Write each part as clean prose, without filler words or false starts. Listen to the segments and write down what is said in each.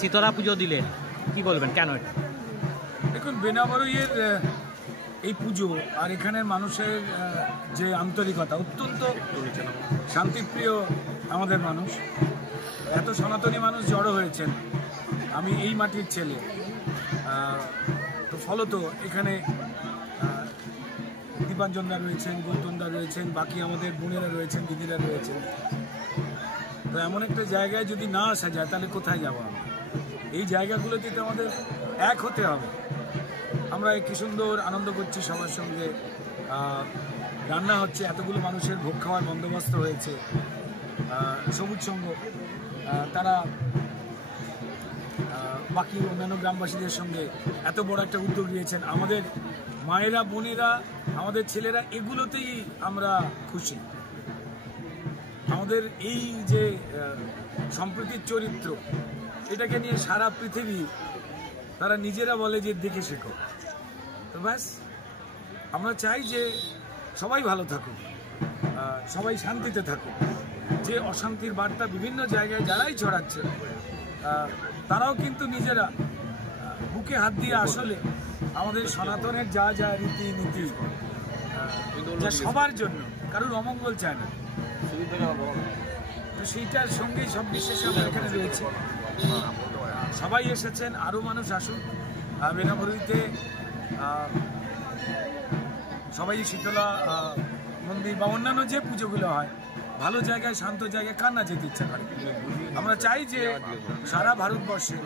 শীতলা পুজো দিলেন, কি বলবেন, কেন এটা? দেখুন, বেনাবরইয়ের এই পুজো আর এখানের মানুষের যে আন্তরিকতা, অত্যন্ত শান্তিপ্রিয় আমাদের মানুষ। এত সনাতনী মানুষ জড়ো হয়েছেন। আমি এই মাটির ছেলে, তো ফলত এখানে দীপাঞ্জনদা রয়েছেন, গৌতমদা রয়েছেন, বাকি আমাদের বোনেরা রয়েছেন, দিদিরা রয়েছেন। তো এমন একটা জায়গায় যদি না আসা যায় তাহলে কোথায় যাবো আমরা? এই জায়গাগুলোতে তো আমাদের এক হতে হবে। আমরা কি সুন্দর আনন্দ করছি সবার সঙ্গে, রান্না হচ্ছে, এতগুলো মানুষের ভোগ খাওয়ার বন্দোবস্ত হয়েছে। সবুজ সংঘ তারা বাকি অন্যান্য গ্রামবাসীদের সঙ্গে এত বড় একটা উদ্যোগ নিয়েছেন। আমাদের মায়েরা, বোনেরা, আমাদের ছেলেরা, এগুলোতেই আমরা খুশি। আমাদের এই যে সম্প্রীতির চরিত্র, এটাকে নিয়ে সারা পৃথিবী তারা নিজেরা বলে যে দেখে শেখো। তো ব্যাস, আমরা চাই যে সবাই ভালো থাকুক, সবাই শান্তিতে থাকুক। যে অশান্তির বার্তা বিভিন্ন জায়গায় যারাই ছড়াচ্ছে, তারাও কিন্তু নিজেরা বুকে হাত দিয়ে আসলে আমাদের সনাতনের যা যা রীতিনীতি, যা সবার জন্য, কারোর অমঙ্গল চায় না, তো সেইটার সঙ্গেই সব বিশ্বাসে আমরা এখানে রয়েছি। সবাই এসেছেন, আরও মানুষ আসুন। বেনাবরইতে সবাই শীতলা মন্দির বা অন্যান্য যে পুজোগুলো হয়, ভালো জায়গায়, শান্ত জায়গায় কার না যেতে ইচ্ছা করে। আমরা চাই যে সারা ভারতবর্ষে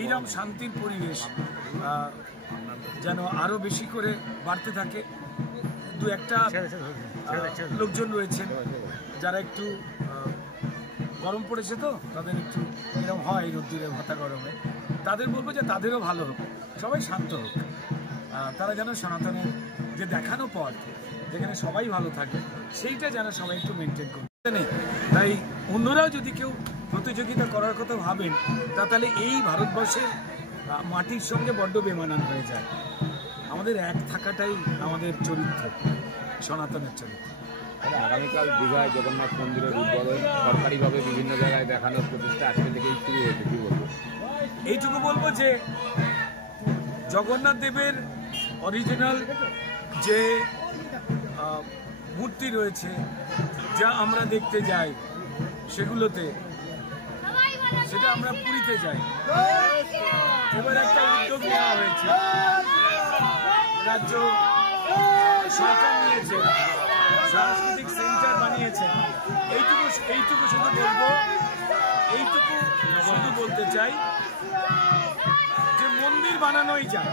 এইরকম শান্তির পরিবেশ যেন আরও বেশি করে বাড়তে থাকে। দু একটা লোকজন রয়েছেন যারা একটু গরম পড়েছে, তো তাদের একটু এরকম হয় রোদ্দুরে ভাতা গরমে, তাদের বলবো যে তাদেরও ভালো হোক, সবাই শান্ত হোক। তারা যেন সনাতনের যে দেখানো পথ, যেখানে সবাই ভালো থাকে, সেইটা যেন সবাই একটু মেনটেন করতে নেই। তাই অন্যরাও যদি কেউ প্রতিযোগিতা করার কথা ভাবেন, তাহলে এই ভারতবর্ষের মাটির সঙ্গে বড্ড বেমানান হয়ে যায়। আমাদের এক থাকাটাই আমাদের চরিত্র, সনাতনের চরিত্র। আগামীকাল দীঘায় জগন্নাথ মন্দিরের উদ্বোধন সরকারিভাবে বিভিন্ন জায়গায় দেখানোর প্রচেষ্টা আজকে থেকেই শুরু হয়েছে, কি বলবো? এইটুকু বলবো যে জগন্নাথ দেবের অরিজিনাল যে মূর্তি রয়েছে, যা আমরা দেখতে যাই সেগুলোতে, সেটা আমরা পুরীতে যাই। এবার একটা উদ্যোগ নেওয়া হয়েছে, রাজ্য সরকার নিয়েছে, সাংস্কৃতিক সেন্টার বানিয়েছে। এইটুকু শুধু বলবো, এইটুকু শুধু বলতে চাই যে মন্দির বানানোই যায়,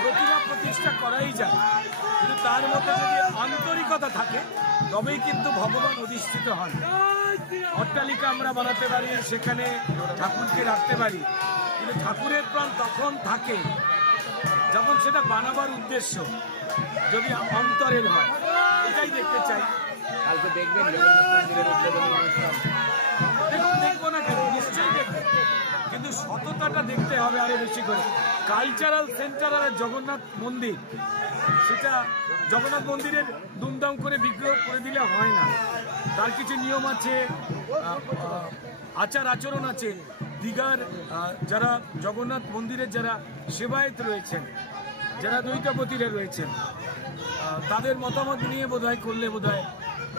প্রতিমা প্রতিষ্ঠা করাই যায়, কিন্তু তার মধ্যে যদি আন্তরিকতা থাকে তবেই কিন্তু ভগবান অধিষ্ঠিত হন। অট্টালিকা আমরা বানাতে পারি, সেখানে ঠাকুরকে রাখতে পারি, কিন্তু ঠাকুরের প্রাণ তখন থাকে যখন সেটা বানাবার উদ্দেশ্য যদি অন্তরের হয়। এটাই দেখতে চাই। কালকে দেখবেন জগন্নাথ মন্দিরের উদ্বোধনী অনুষ্ঠান? দেখুন, দেখবো না কেন, নিশ্চয়ই দেখবো, কিন্তু সততাটা দেখতে হবে আরো বেশি করে। কালচারাল সেন্টার আর জগন্নাথ মন্দির, সেটা জগন্নাথ মন্দিরের দুমদাম করে বিগ্রহ করে দিলে হয় না। তার কিছু নিয়ম আছে, আচার আচরণ আছে। দীঘার যারা জগন্নাথ মন্দিরের যারা সেবায়েত রয়েছেন, যারা দ্বৈতপতিরা রয়েছেন, তাদের মতামত নিয়ে বোধহয় করলে বোধহয়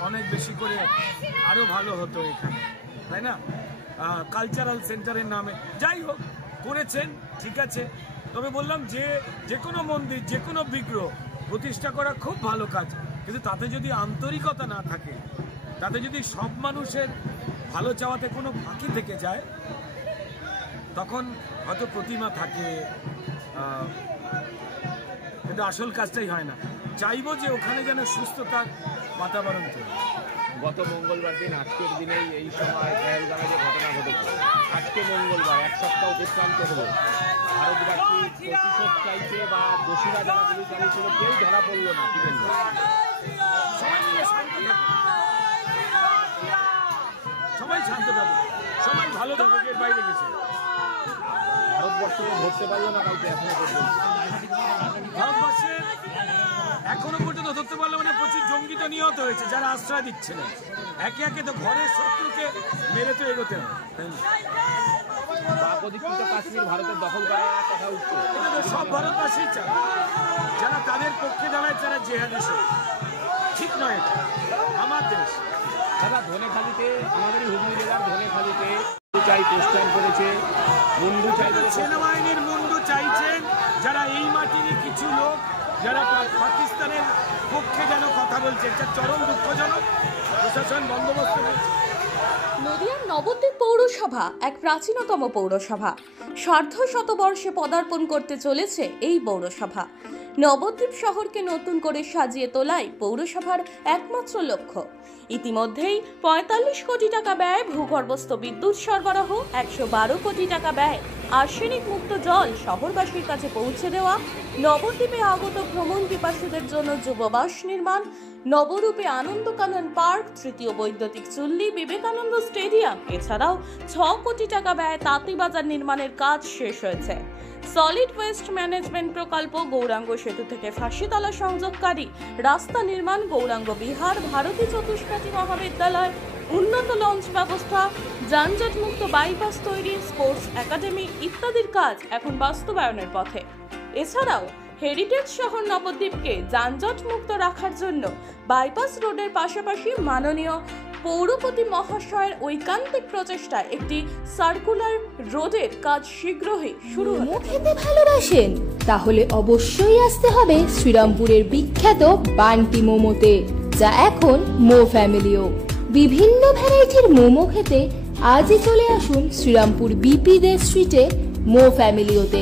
অনেক বেশি করে আরও ভালো হতো এখানে, তাই না? কালচারাল সেন্টারের নামে যাই হোক করেছেন, ঠিক আছে। তবে বললাম যে কোনো মন্দির, যে কোনো বিগ্রহ প্রতিষ্ঠা করা খুব ভালো কাজ, কিন্তু তাতে যদি আন্তরিকতা না থাকে, তাতে যদি সব মানুষের ভালো চাওয়াতে কোনো ফাঁকি থেকে যায়, তখন হয়তো প্রতিমা থাকে, কিন্তু আসল কাজটাই হয় না। চাইবো যে ওখানে যেন সুস্থতার বাতাবরণ তৈরি। গত মঙ্গলবার দিন, আজকের দিনেই এই সময় পেহেলগামে যে ঘটনা ঘটেছে, আজকে মঙ্গলবার, এক সপ্তাহ অতিক্রান্ত হলো, ভারতবাসী প্রতিশোধ চাইছে বা দোষীরা যারা গুলি চালিয়েছিল কেউ ধরা পড়লো না, কি বলবো? সবাই শান্ত থাকুক, সবাই ভালো থাকুক, এর বাইরে গেছে। ভারতবর্ষকে ধরতে পারলো না কাউকে এখনো পর্যন্ত। ভারতবর্ষে এখনো পর্যন্ত ধরতে পারলো মানে প্রচুর জঙ্গি তো নিহত হয়েছে যারা আশ্রয় দিচ্ছিলেন। একে একে তো ঘরের শত্রুকে মেরে তো এগোতে হবে। অধিকৃত কাশ্মীর ভারতের দখল করার কথা উঠছে। এটা তো সব ভারতবাসী চায়, যারা তাদের পক্ষে দাঁড়ায় তারা জেহাদি শক্তি। ঠিক নয়, এটা আমার দেশ। দাদা ধনেখালিতে, আমাদের হুগলি জেলার ধনেখালিতে চাই পোস্টার করেছে, মুন্ডু চাই করেছে। সেনাবাহিনীর মুন্ডু চাইছেন যারা এই মাটিরই কিছু লোক, যারা পাকিস্তানের পক্ষে যেন কথা বলছে। এটা চরম দুঃখজনক। প্রশাসন বন্দোবস্ত নেই। নদিয়ার নবদ্বীপ পৌরসভা এক প্রাচীনতম পৌরসভা। শতবর্ষে পদার্পণ করতে চলেছে এই পৌরসভা। নবদ্বীপ শহরকে নতুন করে সাজিয়ে তোলাই পৌরসভার একমাত্র লক্ষ্য। ইতিমধ্যেই ৪৫ কোটি টাকা ব্যয় ভূগর্ভস্থ বিদ্যুৎ সরবরাহ, ১১২ কোটি টাকা ব্যয় আর্সেনিক মুক্ত জল শহরবাসীর কাছে পৌঁছে দেওয়া, নবদ্বীপে আগত ভ্রমণ পিপাসুদের জন্য যুববাস নির্মাণ, নবরূপে আনন্দকানন পার্ক, তৃতীয় বৈদ্যুতিক চুল্লি, বিবেকানন্দ স্টেডিয়াম, এছাড়াও ৬ কোটি টাকা ব্যয়ে তাঁতিবাজার নির্মাণের কাজ শেষ হয়েছে। সলিড ওয়েস্ট ম্যানেজমেন্ট প্রকল্প, গৌরাঙ্গ সেতু থেকে ফাঁসিতলা সংযোগকারী রাস্তা নির্মাণ, গৌরাঙ্গ বিহার, ভারতী চতুষ্পাঠী মহাবিদ্যালয়, উন্নত লঞ্চ ব্যবস্থা, যানজটমুক্ত বাইপাস তৈরি, স্পোর্টস একাডেমি ইত্যাদির কাজ এখন বাস্তবায়নের পথে। এছাড়াও হেরিটেজ শহর নবদ্বীপকে যানজট মুক্ত রাখার জন্য বাইপাস রোডের পাশাপাশি মাননীয় পৌরপতি মহাশয়ের ঐকান্তিক প্রচেষ্টায় একটি সার্কুলার রোডের কাজ শীঘ্রই শুরু হবে। মোমো খেতে ভালোবাসেন? তাহলে অবশ্যই আসতে হবে শ্রীরামপুরের বিখ্যাত বান্টি মোমোতে, যা এখন মো ফ্যামিলিও। বিভিন্ন ভ্যারাইটির মোমো খেতে আজই চলে আসুন শ্রীরামপুর বিপি দে স্ট্রিটে মো ফ্যামিলিওতে।